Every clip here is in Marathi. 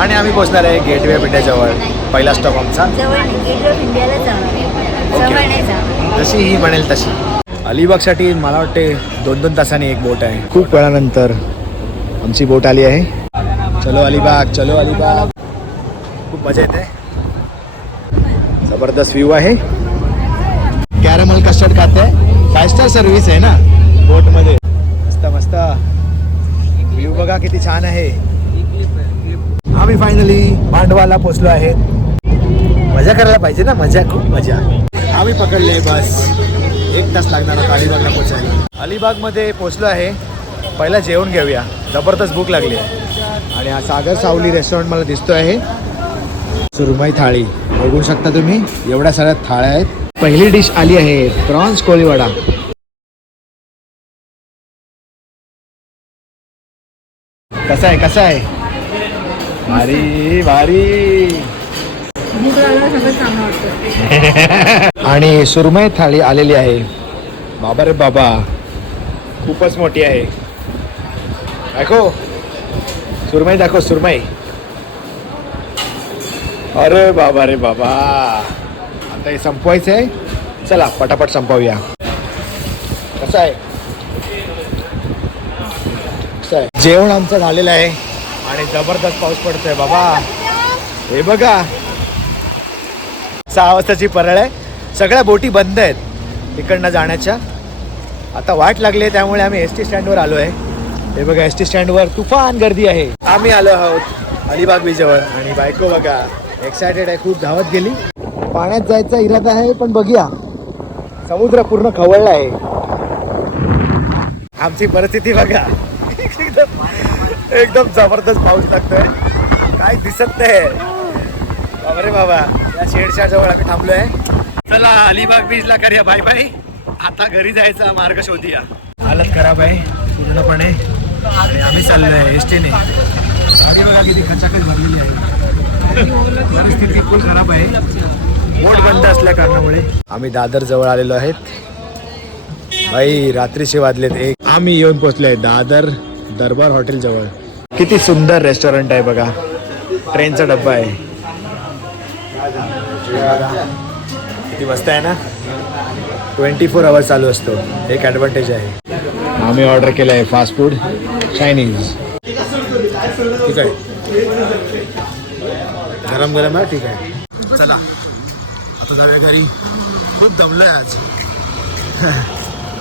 आणि आम्ही पोहोचणार आहे गेटवे ऑफ इंडियाजवळ. पहिला स्टॉप आमचा गेटवे ऑफ इंडियाला जाणार. जशी ही म्हणेल तशी. अलिबागसाठी मला वाटते 2-2 तासांनी एक बोट आहे. खूप वेळानंतर आमची बोट आली आहे. चलो अलिबाग, चलो अलिबाग. खूप मजा येते. जबरदस्त व्ह्यू आहे. कॅरमल कस्टर्ड खाते. 5 स्टार सर्व्हिस आहे ना बोटमध्ये. मस्त मस्त व्ह्यू बघा किती छान आहे. आम्ही फायनली मांडवाला पोहोचलो आहे. मजा करायला पाहिजे ना, मजा, खूप मजा. आम्ही पकडले बस. 1 तास लागणार होता अलिबागला पोहोचायला. अलिबागमध्ये पोहोचलो आहे. पहिला जेवण घेऊया, जबरदस्त भूक लागली आहे. आणि हा सागर सावली रेस्टॉरंट मला दिसतो आहे. सुरमई थाळी बघू शकता तुम्ही, एवढ्या साऱ्या थाळ्या आहेत. पहिली डिश आली आहे प्रॉन्स कोळीवडा. कसा आहे, कसा आहे? भारी भारी. आणि सुरमई थाळी आलेली आहे. बाबा रे बाबा, खूपच मोठी आहे. दाखव सुरमई, दाखव सुरमई. अरे बाबा रे बाबा, आता हे संपवायचं आहे. चला पटापट संपवूया. कसं आहे, कसं आहे? जेवण आमचं झालेलं आहे आणि जबरदस्त पाऊस पडतोय बाबा. हे बघा 6 वाजताची परळ आहे. सगळ्या बोटी बंद आहेत इकडनं जाण्याच्या. आता वाट लागली आहे त्यामुळे आम्ही एस टी स्टँडवर आलो आहे. हे बघा एस टी स्टँडवर तुफान गर्दी आहे. आम्ही आलो आहोत अलिबाग बीचवर आणि बायको बघा एक्सायटेड आहे, खूप धावत गेली. पाण्यात जायचा इरादा आहे पण बघूया, समुद्र पूर्ण खवळला आहे. आमची परिस्थिती बघा. एकदम जबरदस्त पाऊस लागतोय, काय दिसत नाही. बाबा बाबा, या शेडच्या जवळ आम्ही थांबलोय. चला अलिबाग बीचला करूया बाय बाय. आता घरी जायचा मार्ग शोधूया. हालत खराब आहे पूर्णपणे आणि आम्ही चाललोय एस टीने. आम्ही बघा किती खचाखच भरलेली आहे. परिस्थिती खूप खराब आहे बोट बंद असल्या कारणामुळे. आम्ही दादर जवळ आलेलो आहेत. भाई रात्रीचे वाजलेत 1. आम्ही येऊन पोहोचलोय दादर दरबार हॉटेल जवळ. किती सुंदर रेस्टॉरंट आहे बघा. ट्रेनचा डब्बा आहे. किती मस्त आहे ना. 24 आवर्स चालू असतो, एक ॲडव्हान्टेज आहे. आम्ही ऑर्डर केलं आहे फास्ट फूड चायनीज. ठीक आहे, गरम गरम आहे. ठीक आहे, चला आता जाऊया घरी. खूप दमलोय आज.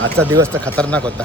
आजचा दिवस तर खतरनाक होता.